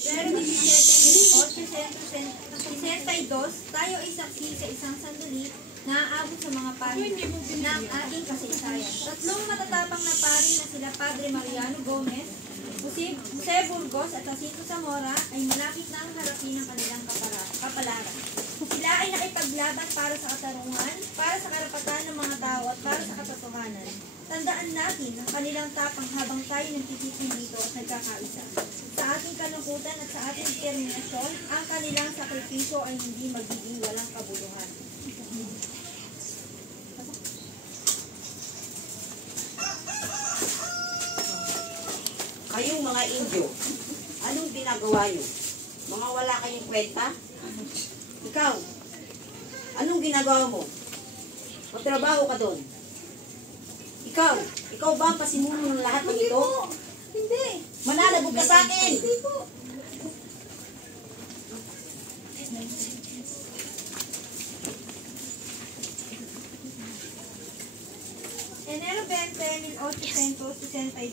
Pero 17,862, tayo ay saksi sa isang sandali na aabot sa mga pahina ng ating kasaysayan. Tatlong matatapang na pari na sila Padre Mariano Gomez, Jose Burgos at Jacinto Zamora ay malapit na ang harapin ng kanilang kapalaran. Sila ay nakipaglaban para sa katarungan, para sa karapatan ng mga tao at para sa katotohanan. Tandaan natin ang kanilang tapang habang tayo nagtititin dito at nagkakaisa. Sa ating kalungkutan at sa ating determinasyon, ang kanilang sakripisyo ay hindi magiging walang kabuluhan. Kayong mga Indio, anong ginagawa nyo? Mga wala kayong kwenta? Ikaw, anong ginagawa mo? Magtrabaho ka doon. Ikaw ba ang pasimuno ng lahat ng ito? Hindi. Mananagot ka sa akin! Hindi po. Enero 20, 1862 ay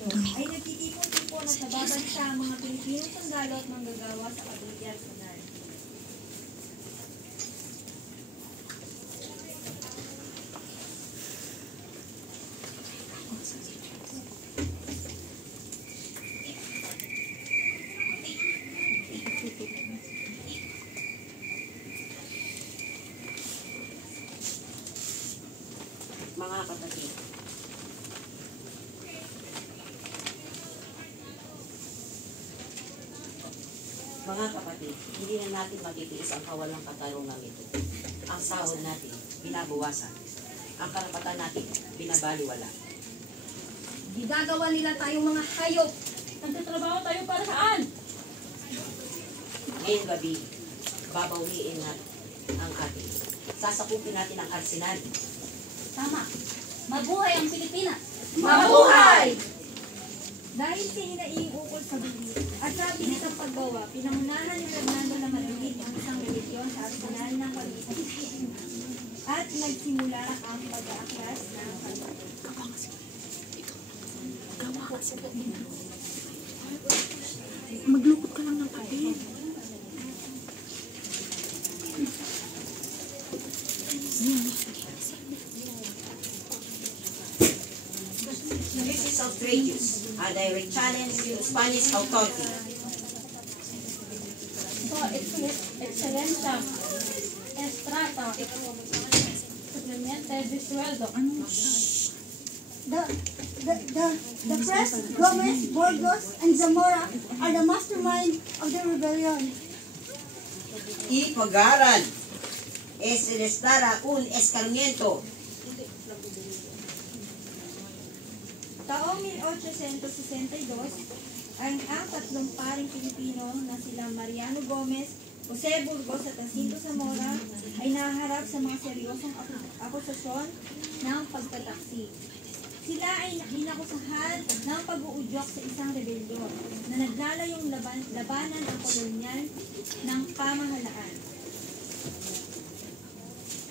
nagtitipon-tipon at nababansa ang mga Pilipinong sundalo at manggagawa sa Cavite Arsenal. Mga kapatid, hindi na natin matitiis ang kawalang katarungan ito. Ang sahod natin, binabawasan. Ang karapatan natin, binabaliwala. Gigagawa nila tayong mga hayop. Nagtatrabaho tayo para saan? Ngayong gabi, babawiin natin ang ating. Sasakupin natin ang arsenal. Tama. Mabuhay ang Pilipinas. Mabuhay! Dahil sinaiukol sa bilis at sa bilis ng paggawa, pinangunahan ni Fernando na malamig ang isang religion sa arsenal ng Cavite at nagsimula ang pag-aaklas ng Cavite. Maglukot ka lang ng papel. This is outrageous. A direct challenge to Spanish authority. So, Excelencia, Estrata, Suplemente de Sueldo. The press, Gomez, Burgos, and Zamora are the mastermind of the rebellion. Y pagaran es el estar un escarmiento. Taong 1862, ang tatlong paring Pilipino na sila Mariano Gomez, Jose Burgos at Jacinto Zamora ay naharap sa mga seryosong akusasyon ng pagtataksi. Sila ay inakusahan ng pag-uudyok sa isang rebelyon na naglalayong labanan ang kolonyal ng pamahalaan.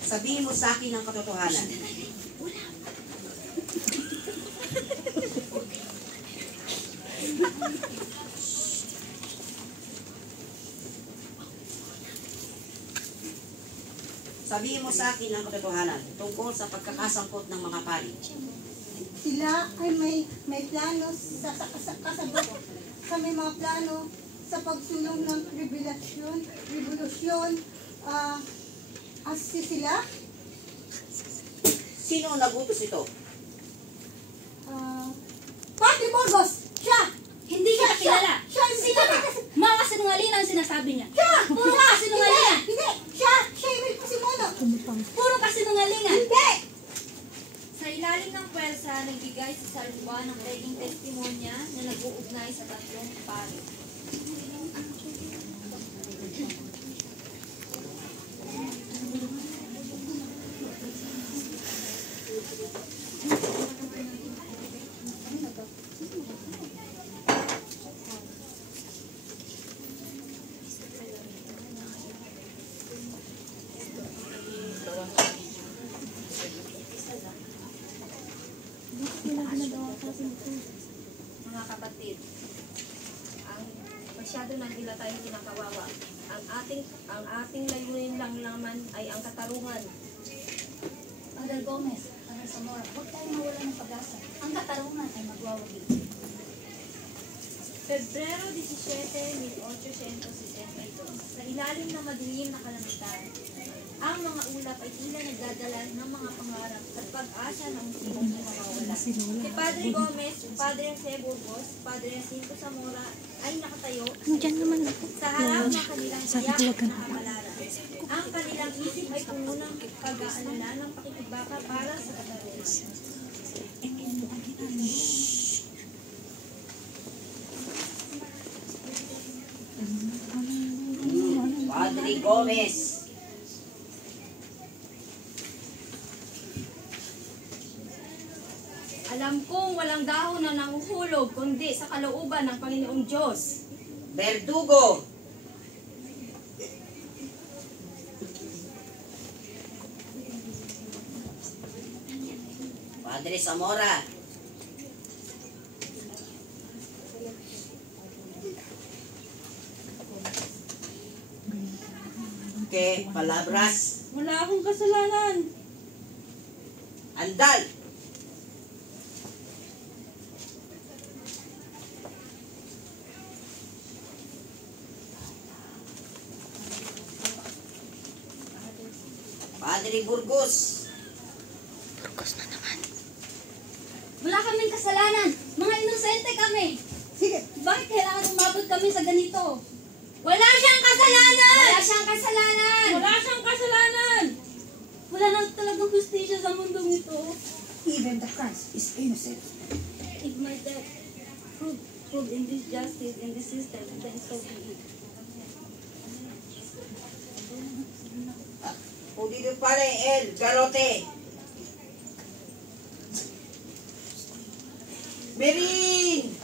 Sabihin mo sa akin ang katotohanan. Sabihin mo sa akin ang katotohanan tungkol sa pagkakasangkot ng mga pari. Sila ay may plano sa kasabot sa may mga plano sa pagsulong ng revolusyon. Sila? Sino ang nagutos ito? Padre Burgos! Siya! Hindi kita kilala. Siya! Sino ka? Mga sinungaling ang sinasabi niya. Siya! Puro ka sinungalingan. Hindi! Siya! Siya yung may pasimuno! Puro ka sinungalingan. Hindi! Sa ilalim ng pwersa, nagbigay si Salva ng peking testimonya na nag-uugnay sa tatlong pari. tayong kinakawawa. Ang ating layunin lang naman ay ang katarungan. Father Gomez, Father Zamora, huwag tayong mawala ng pag-asa. Ang katarungan ay magwawagi. Pebrero 17, 1862, sa ilalim ng madilim na kalamidad, ang mga ulap ay tila nagdadala ng mga pangarap at pag-asa ng sinong mawawala. Si Padre Gomez, Padre Jose Burgos, Padre Jacinto Zamora ay nakatayo sa harap ng kanilang tiyak na kapalaran. Ang kanilang isip ay puno ng pag-aalala ng pakikibaka para sa katarungan. Padre Gomez. Alam kong walang dahon na nanguhulog kundi sa kalooban ng Panginoong Diyos. Verdugo. Padre Zamora. Que palabras. Wala akong kasalanan. Andal. Padre Burgos. Wala kaming kasalanan. Mga inosente kami. Sige. Bakit kailangan umabot kami sa ganito? Wala siyang kasalanan! Wala siyang kasalanan! Wala siyang kasalanan! Wala na talagang justisya sa mundong ito. Even the Christ is innocent. If my death proved in this justice in this system, then so be it. Pudido pare el garote. Merin.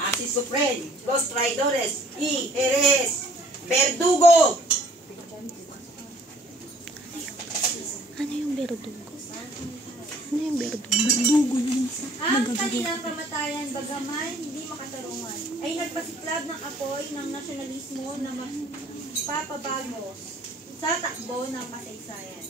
Así sufren los traidores y eres verdugo. Ano yung berdugo? Ano yung berdugo? Berdugo yun. Ang kanilang kamatayan, bagaman hindi makatarungan, ay nagpasiklab ng apoy ng nasyonalismo na magpapabago sa takbo ng kasaysayan.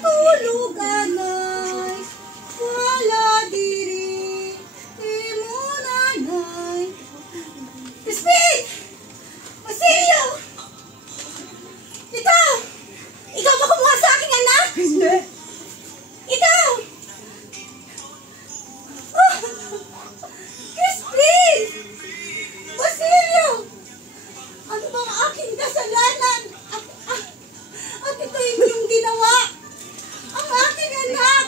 Tulugan ay wala diri imunanay. Crispin! Basilio! Ikaw! Ikaw ba kumuha sa aking anak? Hindi. Ikaw! Oh! Crispin! Basilio! Ano bang aking kasalanan? At ito yung ginawa. Ang aking anak!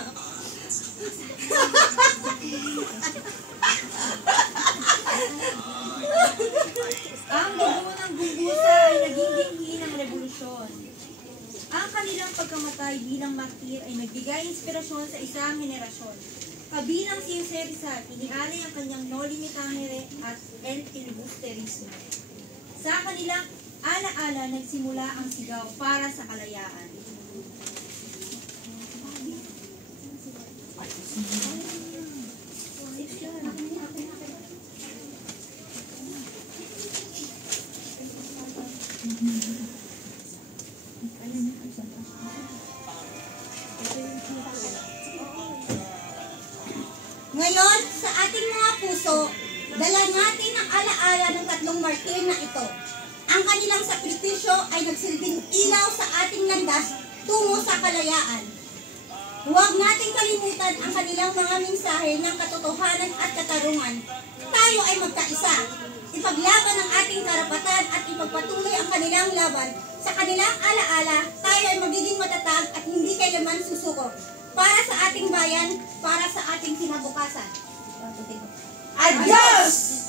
Ang dugo ng gugusa ay naging dinhi ng revolusyon. Ang kanilang pagkamatay bilang martir ay nagbigay inspirasyon sa isang henerasyon. Kabilang si Jose Rizal, inialay ang kanyang Noli Me Tangere at El Filibusterismo. Sa kanilang ala-ala nagsimula ang sigaw para sa kalayaan. Ngayon, sa ating mga puso, dala natin ang alaala ng tatlong martir na ito. Ang kanilang sakripisyo ay nagsilbing ilaw sa ating landas tungo sa kalayaan. Huwag nating kalimutan ang kanilang mga mensahe ng katotohanan at katarungan. Tayo ay magkaisa. Ipaglaban ang ating karapatan at ipagpatuloy ang kanilang laban Sa kanilang alaala, tayo ay magiging matatag at hindi kailanman susuko. Para sa ating bayan, para sa ating kinabukasan. Adios!